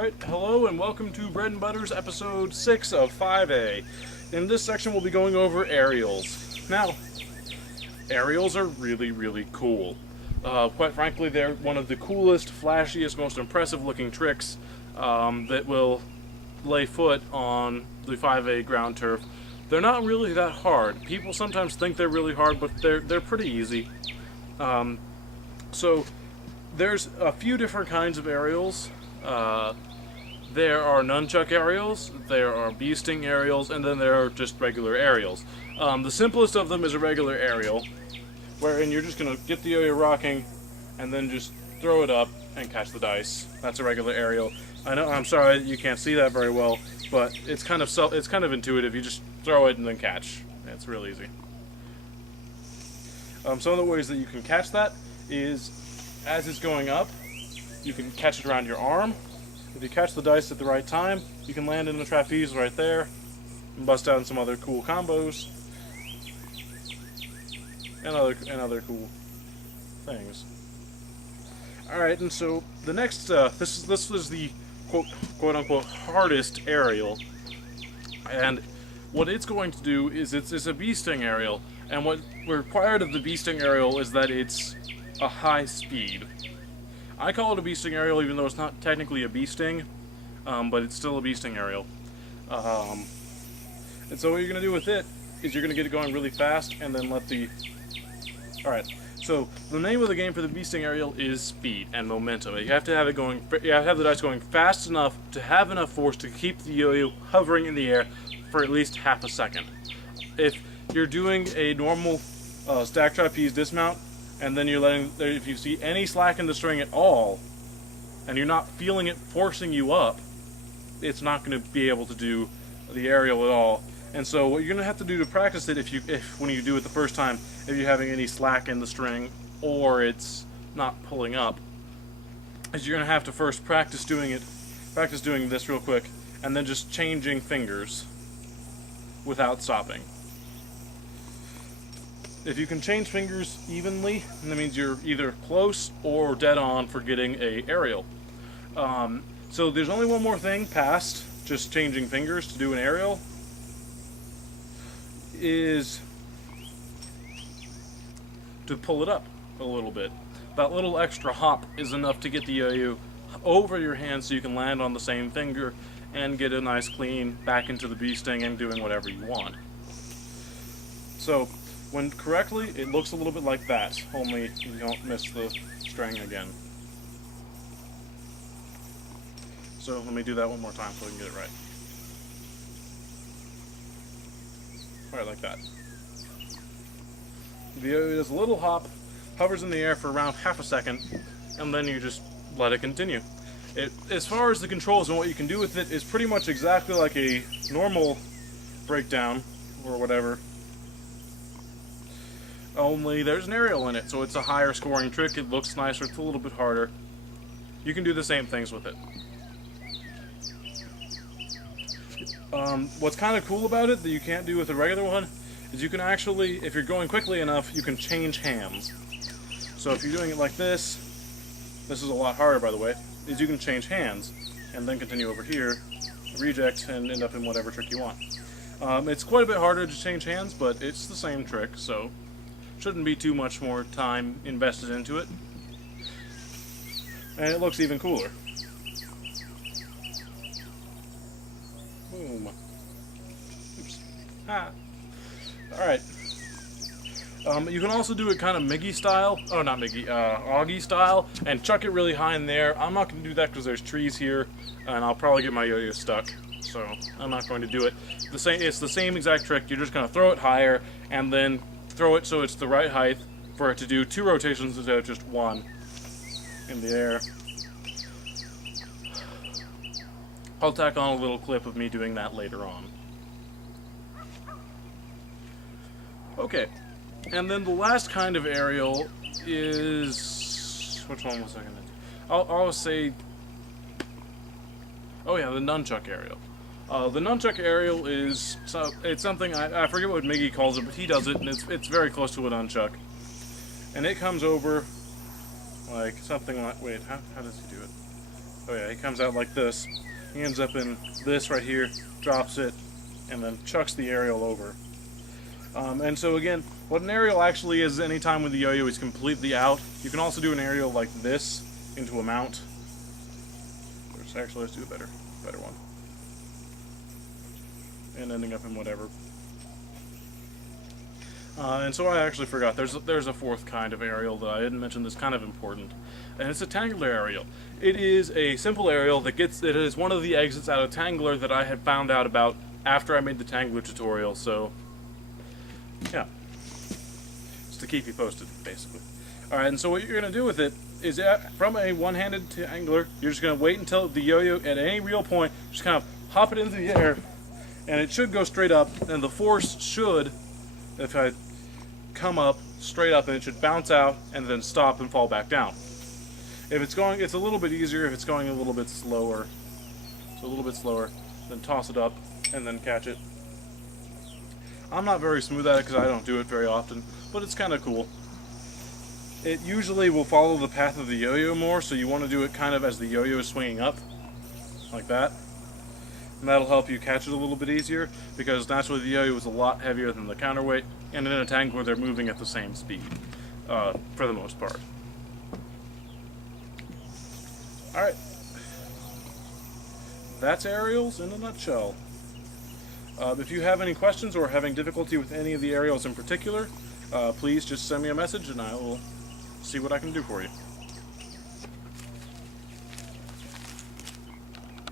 Alright, hello and welcome to Bread and Butters episode 6 of 5A. In this section we'll be going over aerials. Now, aerials are really cool. Quite frankly, they're one of the coolest, flashiest, most impressive looking tricks that will lay foot on the 5A ground turf. They're not really that hard. People sometimes think they're really hard, but they're pretty easy. So, there's a few different kinds of aerials. There are nunchuck aerials, there are bee sting aerials, and then there are just regular aerials. The simplest of them is a regular aerial, wherein you're just going to get the yo-yo rocking and then just throw it up and catch the dice. That's a regular aerial. I know, I'm sorry you can't see that very well, but it's kind of intuitive. You just throw it and then catch. It's real easy. Some of the ways that you can catch that is, as it's going up, you can catch it around your arm. If you catch the dice at the right time, you can land in the trapeze right there and bust out some other cool combos and other cool things. Alright, and so the next, this is the quote unquote hardest aerial, and what it's going to do is it's a bee sting aerial, and what required of the bee sting aerial is that it's a high speed. I call it a bee sting aerial even though it's not technically a bee sting, but it's still a bee sting aerial. And so what you're going to do with it is you're going to get it going really fast and then let the... Alright, so the name of the game for the bee sting aerial is speed and momentum. You have to have it going, you have to have the dice going fast enough to have enough force to keep the yo-yo hovering in the air for at least half a second. If you're doing a normal stack trapeze dismount, and then you're letting, if you see any slack in the string at all, and you're not feeling it forcing you up, it's not going to be able to do the aerial at all. And so what you're going to have to do to practice it, when you do it the first time, if you're having any slack in the string, or it's not pulling up, is you're going to have to first practice doing this real quick, and then just changing fingers without stopping. If you can change fingers evenly, that means you're either close or dead on for getting a aerial. So there's only one more thing past just changing fingers to do an aerial, is to pull it up a little bit. That little extra hop is enough to get the yo-yo over your hand so you can land on the same finger and get a nice clean back into the bee sting and doing whatever you want. So when correctly, it looks a little bit like that, only you don't miss the string again. So let me do that one more time so we can get it right. Alright, like that. The yo-yo does a little hop, hovers in the air for around half a second, and then you just let it continue. As far as the controls and what you can do with it, is pretty much exactly like a normal breakdown, or whatever. Only there's an aerial in it, so it's a higher scoring trick, it looks nicer, it's a little bit harder. You can do the same things with it. What's kind of cool about it that you can't do with a regular one is you can actually, if you're going quickly enough, you can change hands. So if you're doing it like this is a lot harder by the way, is you can change hands and then continue over here, reject, and end up in whatever trick you want. It's quite a bit harder to change hands, but it's the same trick, so shouldn't be too much more time invested into it. And it looks even cooler. Boom. Oops. Ah. Alright. You can also do it kind of Miggy style. Oh, not Miggy, Augie style, and chuck it really high in there. I'm not going to do that because there's trees here, and I'll probably get my yo-yo stuck. So I'm not going to do it. It's the same exact trick. You're just going to throw it higher, and then throw it so it's the right height for it to do 2 rotations instead of just 1 in the air. I'll tack on a little clip of me doing that later on. Okay, and then the last kind of aerial is... which one was I going to do? I'll say... oh yeah, the nunchuck aerial. The nunchuck aerial is, it's something, I forget what Miggy calls it, but he does it, and it's very close to a nunchuck. And it comes over, like, something like, wait, how does he do it? Oh yeah, he comes out like this. He ends up in this right here, drops it, and then chucks the aerial over. And so again, what an aerial actually is, anytime when the yo-yo is completely out, you can also do an aerial like this into a mount. Actually, let's do a better one. And ending up in whatever. And so I actually forgot. There's a fourth kind of aerial that I didn't mention that's kind of important, and it's a Tangler aerial. It is a simple aerial that is one of the exits out of Tangler that I had found out about after I made the Tangler tutorial. So yeah, just to keep you posted, basically. All right, and so what you're gonna do with it is from a one-handed Tangler, you're just gonna wait until the yo-yo at any real point, just kind of hop it into the air, and it should go straight up, and the force should, if I come up straight up, and it should bounce out and then stop and fall back down. If it's going, it's a little bit easier if it's going a little bit slower. So a little bit slower, then toss it up and then catch it. I'm not very smooth at it because I don't do it very often, but it's kind of cool. It usually will follow the path of the yo-yo more, so you want to do it kind of as the yo-yo is swinging up, like that. And that'll help you catch it a little bit easier, because naturally the yo-yo is a lot heavier than the counterweight, and in a Tangler they're moving at the same speed, for the most part. Alright. That's Arials in a nutshell. If you have any questions or having difficulty with any of the aerials in particular, please just send me a message and I will see what I can do for you.